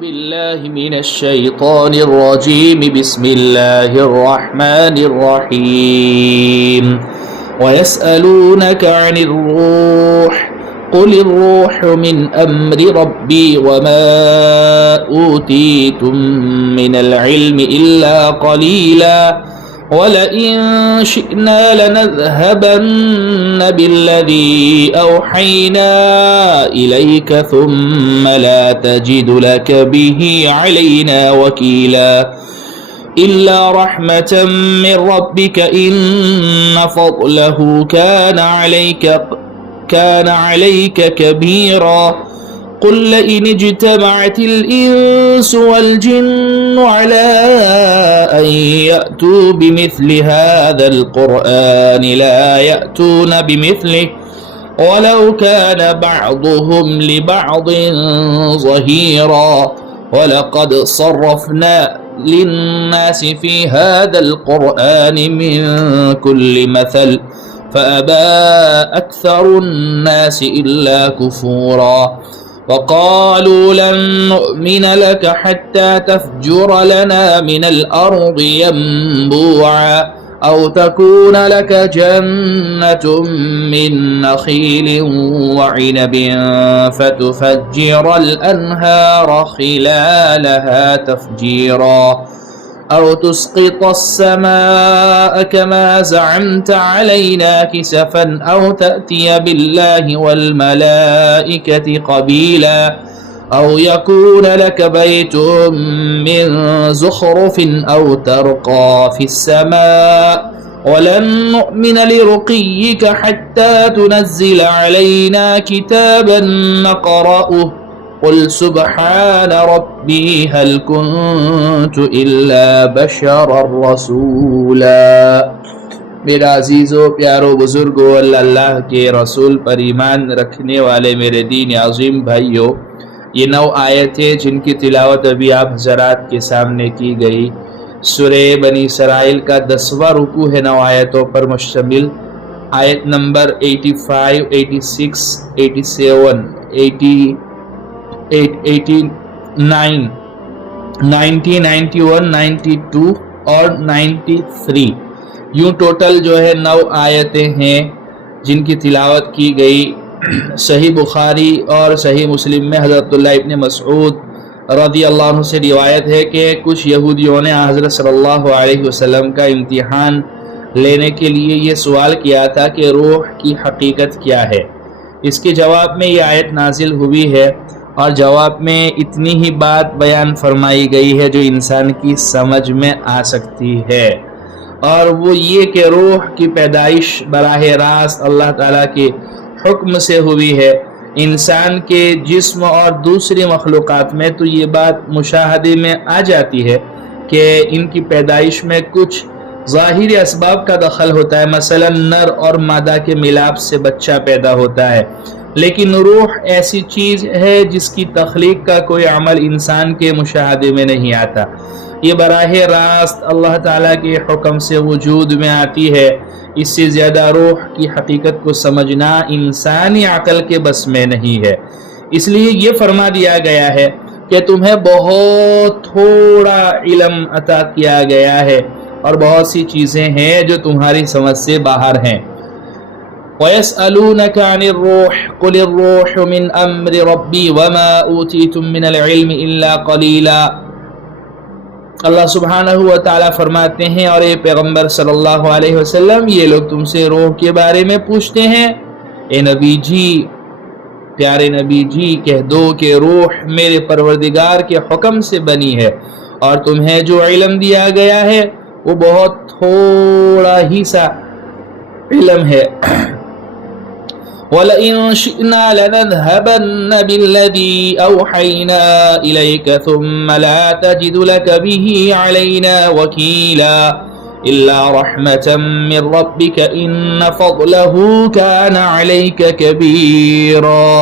بالله من الشيطان الرجيم بسم الله الرحمن الرحيم ويسألونك عن الروح قل الروح من أمر ربي وما أوتيتم من العلم إلا قليلا وَلَئِن شِئْنَا لَنَذْهَبَنَّ بِالَّذِي أَوْحَيْنَا إِلَيْكَ ثُمَّ لَا تَجِدُ لَكَ بِهِ عَلَيْنَا وَكِيلًا إِلَّا رَحْمَةً مِّن رَّبِّكَ إِنَّ فَضْلَهُ كَانَ عَلَيْكَ كَبِيرًا قل لئن اجتمعت الإنس والجن على أن يأتوا بمثل هذا القرآن لا يأتون بمثله ولو كان بعضهم لبعض ظهيرا ولقد صرفنا للناس في هذا القرآن من كل مثل فأبى أكثر الناس إلا كفورا وقالوا لن نؤمن لك حتى تفجر لنا من الأرض ينبوعا أو تكون لك جنة من نخيل وعنب فتفجر الأنهار خلالها تفجيرا أو تسقط السماء كما زعمت علينا كسفا أو تأتي بالله والملائكة قبيلا أو يكون لك بيت من زخرف أو ترقى في السماء ولن نؤمن لرقيك حتى تنزل علينا كتابا نقرأه قل سبحان ربي هل كنت إلا بشرا رسولا میرا عزیزو پیارو بزرگو اللہ کے رسول پر ایمان رکھنے والے میرے دین عظیم بھائیو، یہ 9 آیتیں جن کی تلاوت ابھی آپ حضرات کے سامنے کی گئی سورہ بنی اسرائیل کا 10واں رکوع ہے 9 آیتوں پر مشتمل۔ آیت نمبر 85، 86، 87، 89، 90، 91، 92 اور 93، یوں ٹوٹل جو ہے 9 آیتیں ہیں جن کی تلاوت کی گئی۔ صحیح بخاری اور صحیح مسلم میں حضرت عبداللہ ابن مسعود رضی اللہ عنہ سے روایت ہے کہ کچھ یہودیوں نے حضرت صلی اللہ علیہ وسلم کا امتحان لینے کے لیے یہ سوال کیا تھا کہ روح کی حقیقت کیا ہے۔ اس کے جواب میں یہ آیت نازل ہوئی ہے اور جواب میں اتنی ہی بات بیان فرمائی گئی ہے جو انسان کی سمجھ میں آ سکتی ہے، اور وہ یہ کہ روح کی پیدائش براہ راست اللہ تعالیٰ کے حکم سے ہوئی ہے۔ انسان کے جسم اور دوسری مخلوقات میں تو یہ بات مشاہدے میں آ جاتی ہے کہ ان کی پیدائش میں کچھ ظاہری اسباب کا دخل ہوتا ہے، مثلا نر اور مادہ کے ملاپ سے بچہ پیدا ہوتا ہے، لیکن روح ایسی چیز ہے جس کی تخلیق کا کوئی عمل انسان کے مشاہدے میں نہیں آتا، یہ براہ راست اللہ تعالیٰ کے حکم سے وجود میں آتی ہے۔ اس سے زیادہ روح کی حقیقت کو سمجھنا انسانی عقل کے بس میں نہیں ہے، اس لیے یہ فرما دیا گیا ہے کہ تمہیں بہت تھوڑا علم عطا کیا گیا ہے اور بہت سی چیزیں ہیں جو تمہاری سمجھ سے باہر ہیں۔ وَيَسْأَلُونَكَ عَنِ الرُّوحِ قُلِ الرُّوحُ مِنْ أَمْرِ رَبِّي وَمَا أُوتِيتُم مِّنَ الْعِلْمِ إِلَّا قَلِيلًا۔ اللہ سبحانہ و تعالیٰ فرماتے ہیں، اور اے پیغمبر صلی اللہ علیہ وسلم، یہ لوگ تم سے روح کے بارے میں پوچھتے ہیں، اے نبی جی، پیارے نبی جی، کہہ دو کہ روح میرے پروردگار کے حکم سے بنی ہے اور تمہیں جو علم دیا گیا ہے وہ بہت تھوڑا ہی سا علم ہے۔ وَلَئِن شِئْنَا لَنَذْهَبَنَّ بِالَّذِي أَوْحَيْنَا إِلَيْكَ ثُمَّ لَا تَجِدُ لَكَ بِهِ عَلَيْنَا وَكِيلًا إِلَّا رَحْمَةً مِّن رَّبِّكَ إِنَّ فَضْلَهُ كَانَ عَلَيْكَ كَبِيرًا۔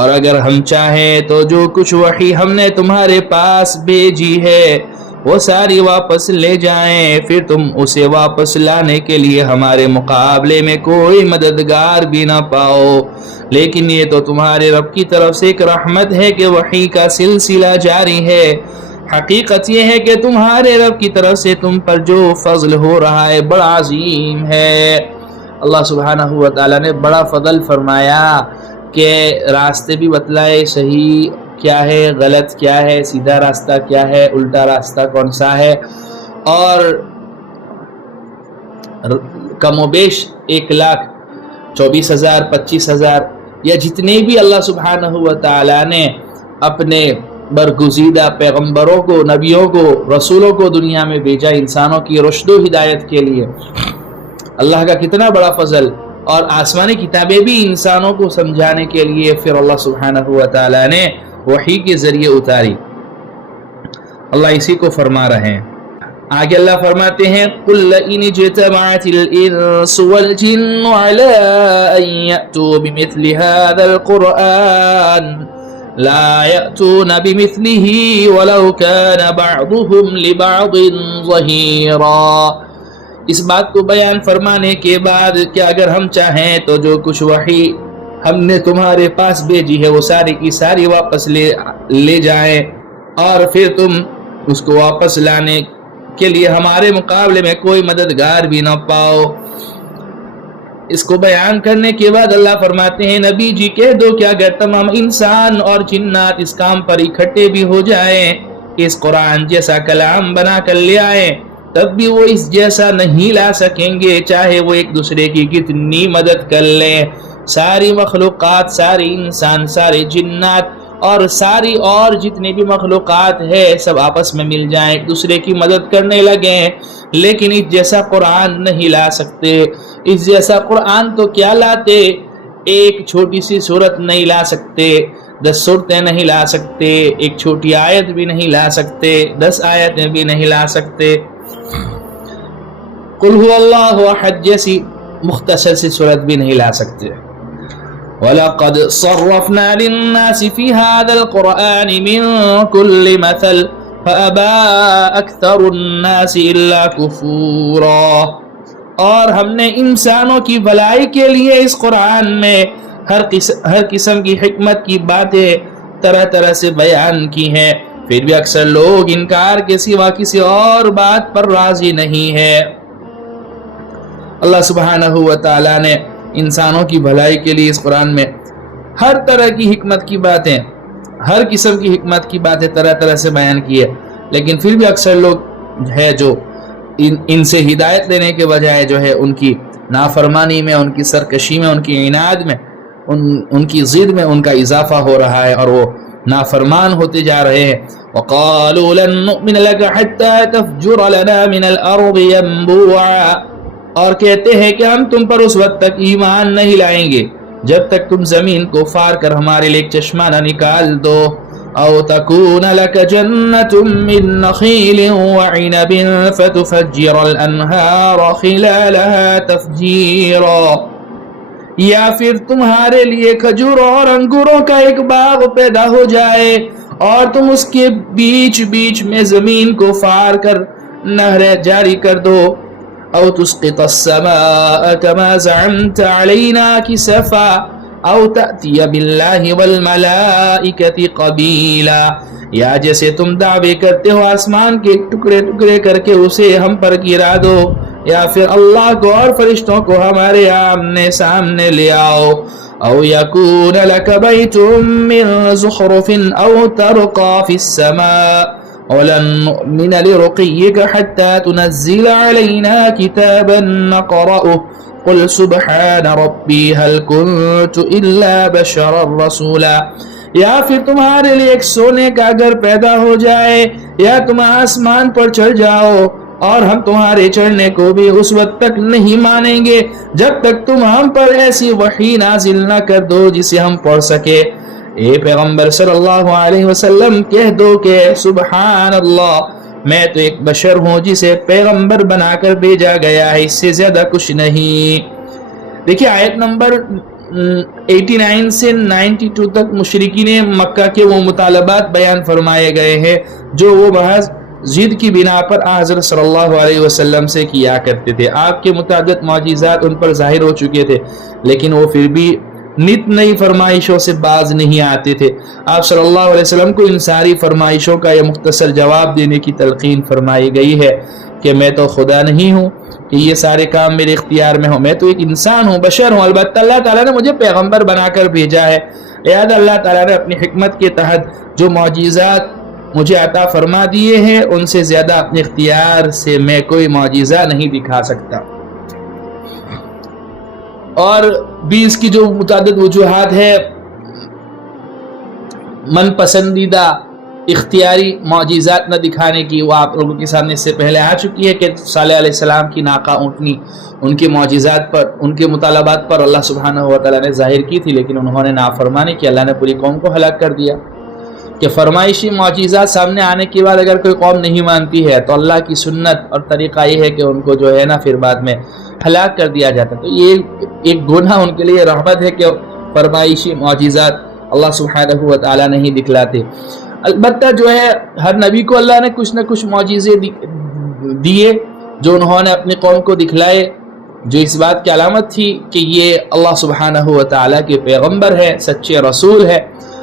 اور اگر ہم چاہیں تو جو کچھ وحی ہم نے تمہارے پاس بھیجی ہے وہ ساری واپس لے جائیں، پھر تم اسے واپس لانے کے لیے ہمارے مقابلے میں کوئی مددگار بھی نہ پاؤ۔ لیکن یہ تو تمہارے رب کی طرف سے ایک رحمت ہے کہ وحی کا سلسلہ جاری ہے۔ حقیقت یہ ہے کہ تمہارے رب کی طرف سے تم پر جو فضل ہو رہا ہے بڑا عظیم ہے۔ اللہ سبحانہ و تعالیٰ نے بڑا فضل فرمایا کہ راستے بھی بتلائے، صحیح کیا ہے، غلط کیا ہے، سیدھا راستہ کیا ہے، الٹا راستہ کون سا ہے، اور کم و بیش 1,24,000 25,000 یا جتنے بھی اللہ سبحانہ و تعالیٰ نے اپنے برگزیدہ پیغمبروں کو، نبیوں کو، رسولوں کو دنیا میں بھیجا انسانوں کی رشد و ہدایت کے لیے، اللہ کا کتنا بڑا فضل، اور آسمانی کتابیں بھی انسانوں کو سمجھانے کے لیے پھر اللہ سبحانہ و تعالیٰ نے وحی کے ذریعے اتاری۔ اللہ اسی کو فرما رہے ہیں۔ آگے اللہ فرماتے ہیں قُلْ لَئِنِ اجْتَمَعَتِ الْإِنسُ وَالْجِنُّ عَلَىٰ أَن يَأْتُوا بِمِثْلِ هَذَا الْقُرْآنِ لَا يَأْتُونَ بِمِثْلِهِ وَلَوْ كَانَ بَعْضُهُمْ لِبَعْضٍ ظَهِيرًا۔ اس بات کو بیان فرمانے کے بعد کہ اگر ہم چاہیں تو جو کچھ وحی ہم نے تمہارے پاس بھیجی ہے وہ ساری کی ساری واپس لے جائیں، اور پھر تم اس کو واپس لانے کے لیے ہمارے مقابلے میں کوئی مددگار بھی نہ پاؤ۔ اس کو بیان کرنے کے بعد اللہ فرماتے ہیں نبی جی کہہ دو کہ اگر تمام انسان اور جنات اس کام پر اکٹھے بھی ہو جائیں، اس قرآن جیسا کلام بنا کر لے آئیں، تب بھی وہ اس جیسا نہیں لا سکیں گے، چاہے وہ ایک دوسرے کی کتنی مدد کر لیں۔ ساری مخلوقات، ساری انسان، سارے جنات اور ساری اور جتنے بھی مخلوقات ہے سب آپس میں مل جائیں، ایک دوسرے کی مدد کرنے لگیں، لیکن اس جیسا قرآن نہیں لا سکتے۔ اس جیسا قرآن تو کیا لاتے، ایک چھوٹی سی سورت نہیں لا سکتے، 10 سورتیں نہیں لا سکتے، ایک چھوٹی آیت بھی نہیں لا سکتے، 10 آیتیں بھی نہیں لا سکتے۔ قل هو اللہ احد جیسی مختصر سی سورت بھی نہیں لا سکتے۔ وَلَقَدْ صَرَّفْنَا لِلنَّاسِ فِي هَذَا الْقُرْآنِ مِنْ كُلِّ مَثَلٍ فَأَبَى أَكْثَرُ النَّاسِ إِلَّا كُفُورًا۔ اور ہم نے انسانوں کی بھلائی کے لیے اس قرآن میں ہر قسم کی حکمت کی باتیں طرح طرح سے بیان کی ہیں، پھر بھی اکثر لوگ انکار کے سوا کسی اور بات پر راضی نہیں ہے۔ اللہ سبحانہ و تعالیٰ نے انسانوں کی بھلائی کے لیے اس قرآن میں ہر طرح کی حکمت کی باتیں، ہر قسم کی حکمت کی باتیں طرح طرح سے بیان کی ہے، لیکن پھر بھی اکثر لوگ ہے جو ان سے ہدایت لینے کے بجائے جو ہے ان کی نافرمانی میں، ان کی سرکشی میں، ان کی عناد میں، ان کی ضد میں ان کا اضافہ ہو رہا ہے اور وہ نافرمان ہوتے جا رہے ہیں۔ وَقَالُوا لَن نُؤْمِنَ لَكَ حَتَّى تَفْجُرَ لَنَا مِنَ الْأَرْضِ يَنبُوعًا، اور کہتے ہیں کہ ہم تم پر اس وقت تک ایمان نہیں لائیں گے جب تک تم زمین کو فار کر ہمارے لیے ایک چشمہ نہ نکال دو۔ او تکون لک جنت من نخیل وعنب فتفجر الانہار خلالها تفجیرا، یا پھر تمہارے لیے کھجوروں اور انگوروں کا ایک باغ پیدا ہو جائے اور تم اس کے بیچ بیچ میں زمین کو فار کر نہریں جاری کر دو۔ او تسقط السماء كما زعمت علينا كسفا او تأتي بالله والملائكة قبيلا، یا جیسے تم دعوے کرتے ہو آسمان کے ٹکڑے ٹکڑے کر کے اسے ہم پر گرا دو، یا پھر اللہ کو اور فرشتوں کو ہمارے آمنے سامنے لے آؤ۔ او يكون لك بيت من زخرف او ترقى في السماء وَلَن نُؤْمِنَ لِرُقِيِّكَ حَتَّى تُنَزِّلَ عَلَيْنَا كِتَابًا نَقْرَؤُهُ قُلْ سُبْحَانَ رَبِّي هَلْ كُنْتُ إِلَّا بَشَرًا رَسُولًا، یا پھر تمہارے لیے ایک سونے کا گھر پیدا ہو جائے، یا تم آسمان پر چڑھ جاؤ، اور ہم تمہارے چڑھنے کو بھی اس وقت تک نہیں مانیں گے جب تک تم ہم پر ایسی وحی نازل نہ کر دو جسے ہم پڑھ سکے۔ اے پیغمبر صلی اللہ علیہ وسلم کہہ دو کہ سبحان اللہ، میں تو ایک بشر ہوں جسے پیغمبر بنا کر بھیجا گیا ہے، اس سے زیادہ کچھ نہیں۔ دیکھیں آیت نمبر 89 سے 92 تک مشرکین مکہ کے وہ مطالبات بیان فرمائے گئے ہیں جو وہ محض ضد کی بنا پر حضرت صلی اللہ علیہ وسلم سے کیا کرتے تھے. آپ کے متعدد معجزات ان پر ظاہر ہو چکے تھے لیکن وہ پھر بھی نت نئی فرمائشوں سے باز نہیں آتے تھے. آپ صلی اللہ علیہ وسلم کو ان ساری فرمائشوں کا یہ مختصر جواب دینے کی تلقین فرمائی گئی ہے کہ میں تو خدا نہیں ہوں کہ یہ سارے کام میرے اختیار میں ہوں. میں تو ایک انسان ہوں, بشر ہوں. البتہ اللہ تعالیٰ نے مجھے پیغمبر بنا کر بھیجا ہے. لہذا اللہ تعالیٰ نے اپنی حکمت کے تحت جو معجزات مجھے عطا فرما دیے ہیں ان سے زیادہ اپنے اختیار سے میں کوئی معجزہ نہیں دکھا سکتا. اور بھی اس کی جو متعدد وجوہات ہے, من پسندیدہ اختیاری معجزات نہ دکھانے کی, وہ آپ لوگوں کے سامنے اس سے پہلے آ چکی ہے کہ صالح علیہ السلام کی ناقہ اونٹنی ان کے معجزات پر, ان کے مطالبات پر اللہ سبحانہ و تعالیٰ نے ظاہر کی تھی لیکن انہوں نے نافرمانی کی. اللہ نے پوری قوم کو ہلاک کر دیا کہ فرمائشی معجزات سامنے آنے کے بعد اگر کوئی قوم نہیں مانتی ہے تو اللہ کی سنت اور طریقہ یہ ہے کہ ان کو جو ہے نا پھر بعد میں ہلاک کر دیا جاتا. تو یہ ایک گناہ ان کے لیے رحمت ہے کہ فرمائشی معجزات اللہ سبحانہ و تعالیٰ نہیں دکھلاتے. البتہ جو ہے ہر نبی کو اللہ نے کچھ نہ کچھ معجزے دیے جو انہوں نے اپنی قوم کو دکھلائے, جو اس بات کی علامت تھی کہ یہ اللہ سبحانہ و تعالیٰ کے پیغمبر ہے, سچے رسول ہے.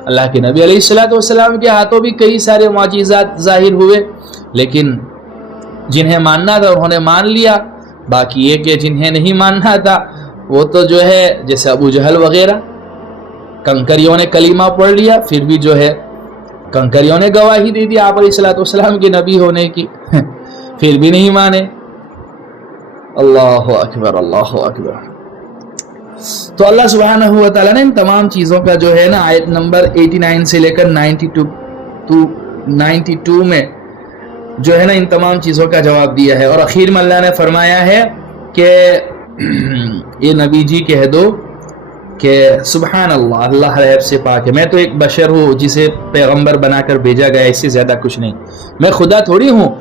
اللہ کے نبی علیہ السلام کے ہاتھوں بھی کئی سارے معجزات ظاہر ہوئے لیکن جنہیں ماننا تھا انہوں نے مان لیا. باقی یہ کہ جنہیں نہیں ماننا تھا وہ تو جو ہے جیسے ابو جہل وغیرہ, کنکریوں نے کلمہ پڑھ لیا پھر بھی جو ہے کنکریوں نے گواہی دے دی آپ علیہ السلام کے نبی ہونے کی, پھر بھی نہیں مانے. اللہ اکبر اللہ اکبر. تو اللہ سبحانہ و تعالیٰ نے ان تمام چیزوں کا جو ہے نا آیت نمبر 89 سے لے کر 92 میں جو ہے نا ان تمام چیزوں کا جواب دیا ہے. اور اخیر میں اللہ نے فرمایا ہے کہ یہ نبی جی کہہ دو کہ سبحان اللہ, اللہ عیب سے پاک ہے, میں تو ایک بشر ہوں جسے پیغمبر بنا کر بھیجا گیا, اس سے زیادہ کچھ نہیں. میں خدا تھوڑی ہوں,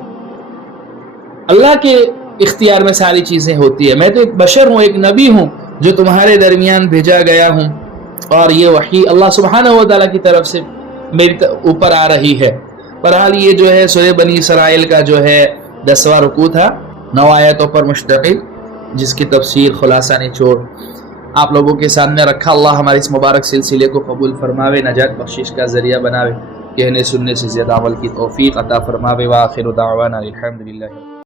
اللہ کے اختیار میں ساری چیزیں ہوتی ہے. میں تو ایک بشر ہوں, ایک نبی ہوں جو تمہارے درمیان بھیجا گیا ہوں اور یہ وحی اللہ سبحانہ و تعالیٰ کی طرف سے میری اوپر آ رہی ہے. بہرحال یہ جو ہے سورہ بنی اسرائیل کا جو ہے 10واں رکوع تھا, 9 آیتوں پر مشتمل, جس کی تفسیر خلاصہ نچوڑ آپ لوگوں کے سامنے رکھا. اللہ ہمارے اس مبارک سلسلے کو قبول فرماوے, نجات بخشش کا ذریعہ بناوے, کہنے سننے سے زیادہ عمل کی توفیق عطا فرماوے. وآخر دعوانا الحمدللہ.